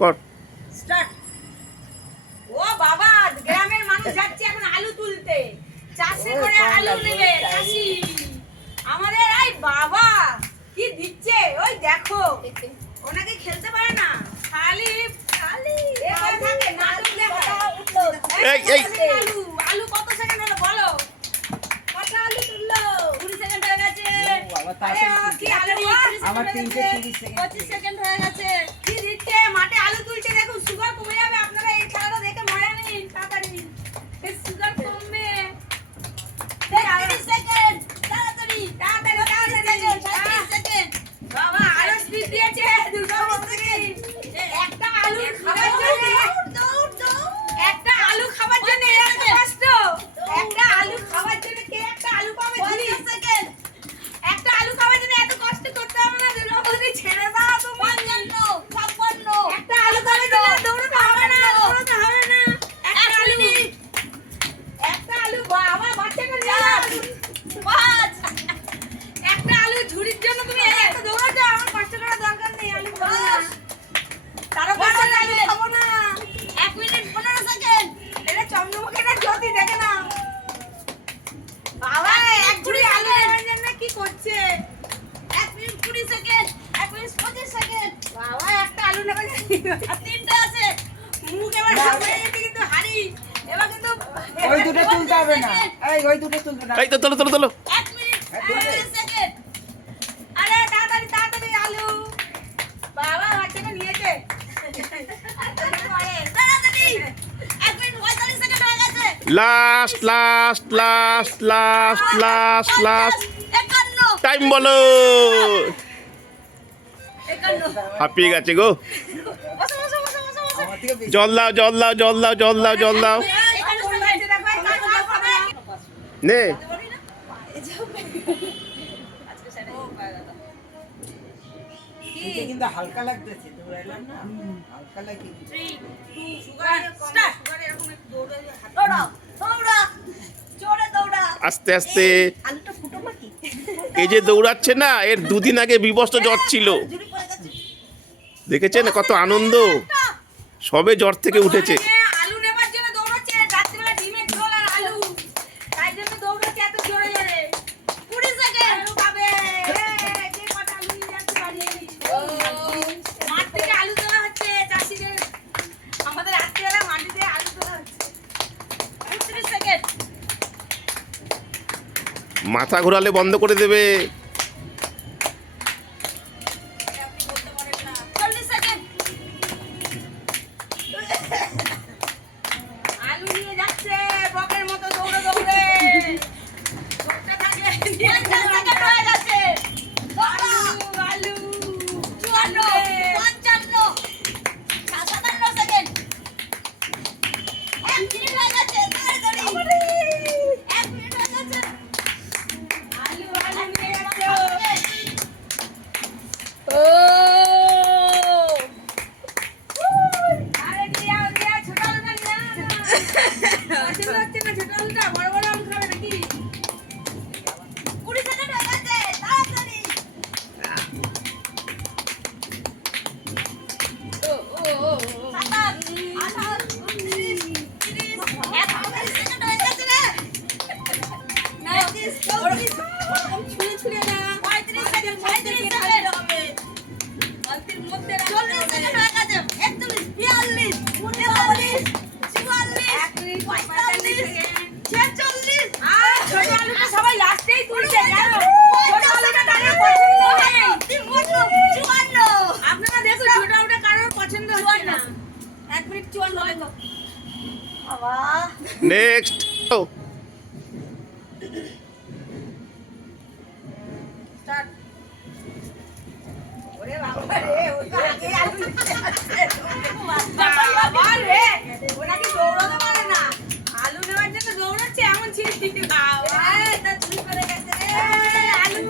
কর। স্টার্ট। ও বাবা, গ্রামের মানুষ যাচ্ছে এখন আলু তুলতে, চাষে করে আলু নেবে চাষি আমাদের। আই বাবা কি দিচ্ছে, ওই দেখো ওনাকে খেলতে পারে না, খালি খালি এখানে থাকে নাটক দেখা। আলু আলু কত সেকেন্ড হলো বলো? কত আলু তুললো? 20 সেকেন্ড হয়ে গেছে। কি আলু? আমার 330 সেকেন্ড 25 সেকেন্ড হয়ে গেছে। কি দিচ্ছে মাঠে আলু তুলছে, দেখুন সুগার কমে যাবে। আপনারা এই খেলাটা দেখে মজা নিন তাড়াতাড়ি, সুগার কমবে। 30 সেকেন্ড, তাড়াতাড়ি তাড়াতাড়ি তাড়াতাড়ি 30 সেকেন্ড। বাবা আরো স্পিড দিয়েছে, দুটো সেকেন্ড। একটা আলু খাবার জন্য একটা আলু খাবার জন্য এত কষ্ট। একটা আলু খাবার জন্য কে একটা আলু পাবে? 30 সেকেন্ড। একটা আলু খাবার জন্য এত কষ্ট করতে হবে না, দুর্গাপতি ছেড়ে দাও তুমি। 55 56 একটা আলু খাবার জন্য দৌড়াতে হবে না, দৌড়াতে হবে না। একটা আলু, একটা আলু আমার বাচ্চাকে নিয়ে যাও। 5 একটা আলু ঝুড়ির জন্য তুমি এত দৌড়াচ্ছো, আমার কষ্ট করার দরকার নেই। আলু খাবো না, তারও কষ্ট আলু খাবো না। 1 মিনিট 15 সেকেন্ড। এটা চন্দ্রমুখী না জ্যোতি, দেখে নাও। বাবা এক ঝুড়ি আলু নেওয়ার জন্য কি করছে? 1 মিনিট 20 সেকেন্ড, 1 মিনিট 25 সেকেন্ড। বাবা একটা আলু নেবে না, আর তিনটে আছে। মুখ এবার হয়ে গেছে কিন্তু হাড়ি, এবার কিন্তু ওই দুটো তুলতে হবে না, ওই দুটো তুলতে না। এই তো তোলো তোলো তোলো। 1 মিনিট 30 সেকেন্ড। আরে তাড়াতাড়ি তাড়াতাড়ি আলু। বাবা বাচ্চাটা নিয়েছে তাড়াতাড়ি। 1 মিনিট 45 সেকেন্ড হয়ে গেছে। Last last last last last last 51 time বলো। 51 হাঁপিয়ে গেছে গো। বসো বসো বসো বসো বসো। আমার থেকে বেশি। জল দাও জল দাও জল দাও জল দাও জল দাও। নে এটা কিন্তু হালকা লাগতেছে, দৌড়াইলাম না, হালকা লাগে। 3 2 1 স্টার্ট। দৌড়াও দৌড়া, জোরে দৌড়া। আস্তে আস্তে। আলুটা ফুটো নাকি? এই যে দৌড়াচ্ছে না, এর দুদিন আগে বিবস্ত জ্বর ছিল, ঝুড়ি পড়ে গেছে। দেখেছেন কত আনন্দ, সবে জ্বর থেকে উঠেছে। আলু নেবার জন্য দৌড়াচ্ছে, রাত্রিবেলা ডিমের ঝোল আর আলু, তাই জন্য দৌড়াচ্ছে এত জোরে জোরে। 20 সেকেন্ড আলু খাবে। কে কটা আলু নিয়ে যাচ্ছে বাড়ি? মাঠ থেকে আলু তোলা হচ্ছে চাষিদের, আমাদের রাত্রিবেলা মাটিতে আলু তোলা হচ্ছে। 30 সেকেন্ড। মাথা ঘোরালে বন্ধ করে দেবে। আপনি বলতে পারেন না। 40 সেকেন্ড। আলু নিয়ে যাচ্ছে বকের মতো দৌড়ে দৌড়ে। দৌড়তে থাকে। 50 সেকেন্ড হয়ে গেছে। আলু আলু 54 55 57 সেকেন্ড। 1 মিনিট হয়ে গেছে। তাড়াতাড়ি 1 মিনিট হয়ে গেছে। আলু আলু নিয়ে যাচ্ছে। ও আরে নিয়ে আও ছোট আলুটা নিয়ে আও না। পছন্দ হচ্ছে না ছোট আলুটা, বড় বড় আলু খাবে নাকি? 20 সেকেন্ড হয়ে গেছে, তাড়াতাড়ি। ও ও ও 27 28 29 30 31 সেকেন্ড হয়ে গেছে রে। 39 40 ওরকম ছুঁড়ে ছুঁড়ে না। 35 সেকেন্ড 35 সেকেন্ড হবে। অন্তির মধ্যে 40 সেকেন্ড হয়ে গেছে। 41 42 43 44 45 46 আর ছোট আলুটা সবাই লাস্টেই তুলছে জানো? ছোট আলুটা কারোর পছন্দ নেই। 54 আপনারা দেখুন ছোট আলুটা কারোর পছন্দ হচ্ছে না। 1 মিনিট 54 লেখো। বাবা নেক্সট। স্টার্ট। ওরে বাবা রে, ওই তো আগে আলু নিতে আসছে। বাবা রে, ওরা কি দৌড়াতে পারে না? আলু নেওয়ার জন্য দৌড়াচ্ছে এমন ছিলি। বাবা এটা চুরি করে গেছে রে। আলু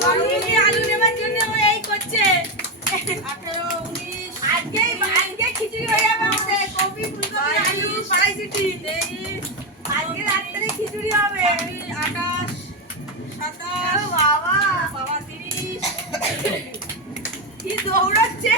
চন্দ্রমুখী আলু নেওয়ার জন্য ও এই করছে। 18 19 আজকে খিচুড়ি হয়ে যাবে আমাদের। কপি ফুলকপি আলু কড়াইশুঁটি। আজকে রাত্রে খিচুড়ি হবে। 28 27 বাবা বাবা 30 কি দৌড়াচ্ছে।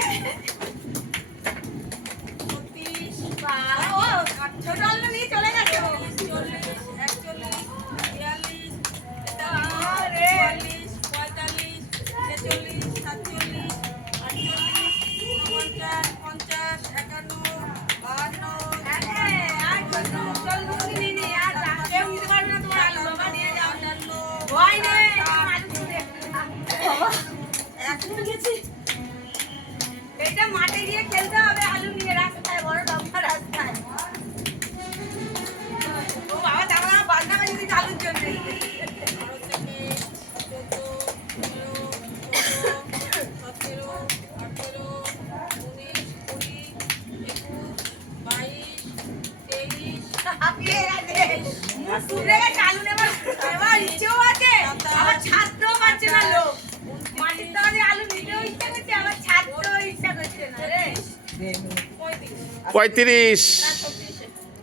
35,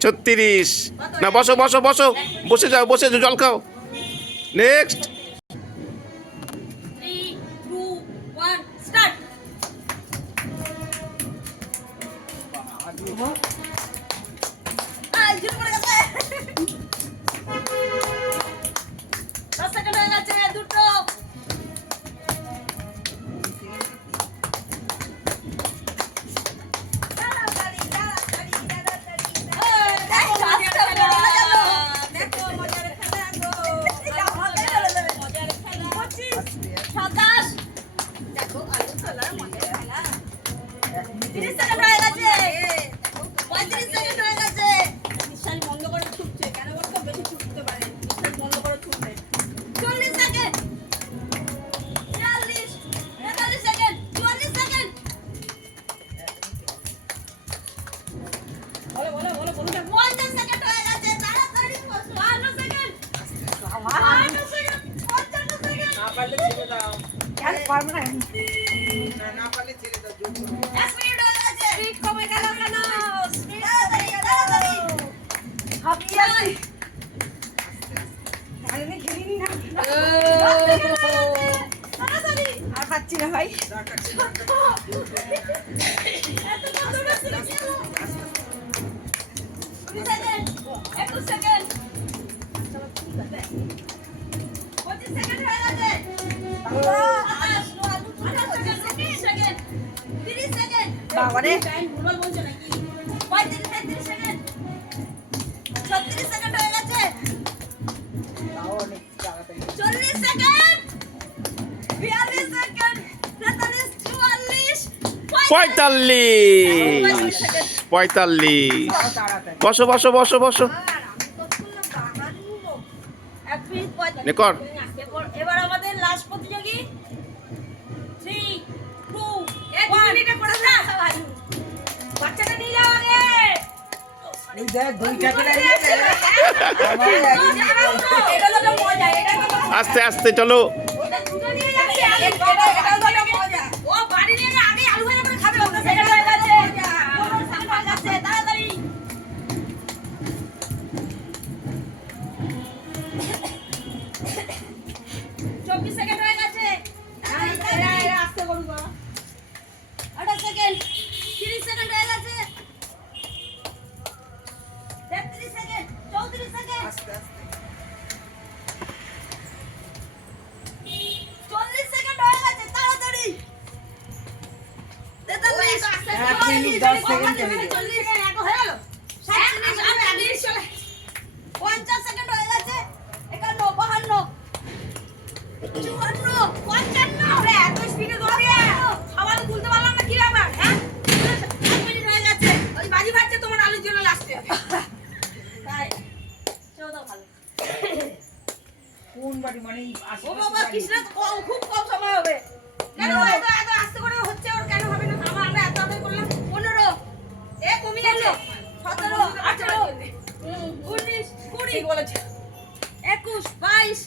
36, না বসো বসো বসো, বসে যাও বসে যাও, জল খাও। নেক্সট। 3, 2, 1, স্টার্ট। জুড়ে পড়ে গেছে। 10 সেকেন্ড হয়ে গেছে, দুটো। তাড়াতাড়ি, তাড়াতাড়ি, তাড়াতাড়ি। দেখো, আস্তে বলে গেল। দেখো, মজার খেলা গো। মজার খেলা। 25, 27। দেখো, আলু তোলার মজার খেলা। 30 সেকেন্ড হয়ে গেছে। 35 সেকেন্ড হয়ে গেছে। নিঃশ্বাস বন্ধ করে ছুটছে। কেন বলতো? বেশি ছুটতে পারে। নিঃশ্বাস বন্ধ করে ছুটবে। 40 সেকেন্ড। 40, 43 সেকেন্ড। 44 সেকেন্ড। বলো বলো বলো বলো। 50 সেকেন্ড হয়ে গেছে। তাড়াতাড়ি বসো। 52 সেকেন্ড। 52 সেকেন্ড। 55 সেকেন্ড। না পারলে ছেড়ে দাও। আর পারবো না। না পারলে ছেড়ে দাও, জোর করে। 10 মিনিট হয়ে গেছে। স্পিড কমে গেল কেন? স্পিড তাড়াতাড়ি তাড়াতাড়ি। হাঁপিয়ে আছি। তাহলে খেলিনি না। তাড়াতাড়ি। আর খাচ্ছি না ভাই। এত কতটা ছিল কেন? 20 সেকেন্ড। 21 সেকেন্ড। 25 সেকেন্ড হয়ে গেছে। 28 সেকেন্ড। 30 সেকেন্ড। 30 সেকেন্ড। বাবারে। টাইম ভুলভাল বলছো নাকি? 35 33 সেকেন্ড। 36 সেকেন্ড হয়ে গেছে। তাও অনেক তাড়াতাড়ি। 40 সেকেন্ড। 42 সেকেন্ড। 43 44 45, 45। তাও তাড়াতাড়ি। বসো বসো বসো বসো। নে কর। এবার আমাদের লাস্ট প্রতিযোগী 3, 2, 1 মিনিটে করে না। বাচ্চাটা নিয়ে যাও আগে। এই দেখ, দুইটা করে নিয়েছে। আমার এটা তো মজা, এটা তো আস্তে আস্তে চলো। ওটা দুটো নিয়ে যাচ্ছে আগে। এটা তো মজা। ও বাড়ি নিয়ে আগে আলু ভাজা করে খাবে। ওটা সেকেন্ড হয়ে গেছে। 15 সেকেন্ড হয়ে গেছে। তাড়াতাড়ি। চব্বিশ সেকেন্ড হয়ে গেছে। আস্তে করুন বাবা। 28 সেকেন্ড। 30 সেকেন্ড হয়ে গেছে। 33 সেকেন্ড। 34 সেকেন্ড। আস্তে আস্তে। 40 সেকেন্ড হয়ে গেছে। তাড়াতাড়ি। 43 এক মিনিট 10 সেকেন্ড চলে গেছে। 40 সেকেন্ড এক হয়ে গেল। 37 চলে। 50 সেকেন্ড হয়ে গেছে। 51 52 54 55 আমরা এত স্পিডে দৌড়ে খাবার তুলতে পারলাম না, কি ব্যাপার? হ্যাঁ, 1 মিনিট হয়ে গেছে। ওই বাজি ভাজছে তোমার আলুর জন্য লাস্টে। তাই চলো ভালো। কোন বাড়ি মানে এই ও আশেপাশে বাবা, বাড়ি? কৃষ্ণ খুব কম সময় হবে। কেন এত এত আস্তে করে হচ্ছে? ওর কেন হবে না? আমরা এত আস্তে করলাম। 15 এ কমে গেছে। 17 18 19 20 ঠিক বলেছে। 21 22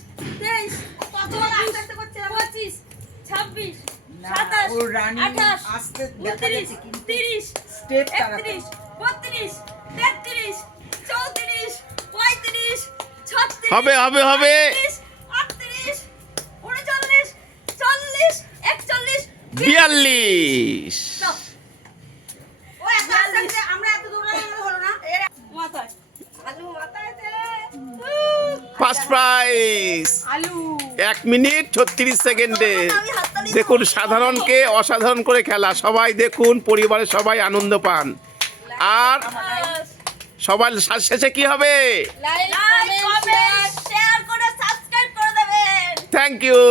23 কত আস্তে আস্তে করছে? 25 26 না, 27 ওর running 28 আস্তে দেখা 29 যাচ্ছে কিন্তু 30 step 31 32 33 34 35 36 হবে হবে হবে। 38 39 40 41 42। ও এত আস্তে আস্তে আমরা এত দৌড়ানো হলো না। মাথায় আলু মাথায় দে। First prize. আলু 1 মিনিট 36 সেকেন্ডে। আমি হাততালি দেখুন, সাধারণকে অসাধারণ করে খেলা। সবাই দেখুন, পরিবারের সবাই আনন্দ পান। আর সবার শেষে কি হবে? লাইক কমেন্ট শেয়ার করে সাবস্ক্রাইব করে দেবেন। Thank you.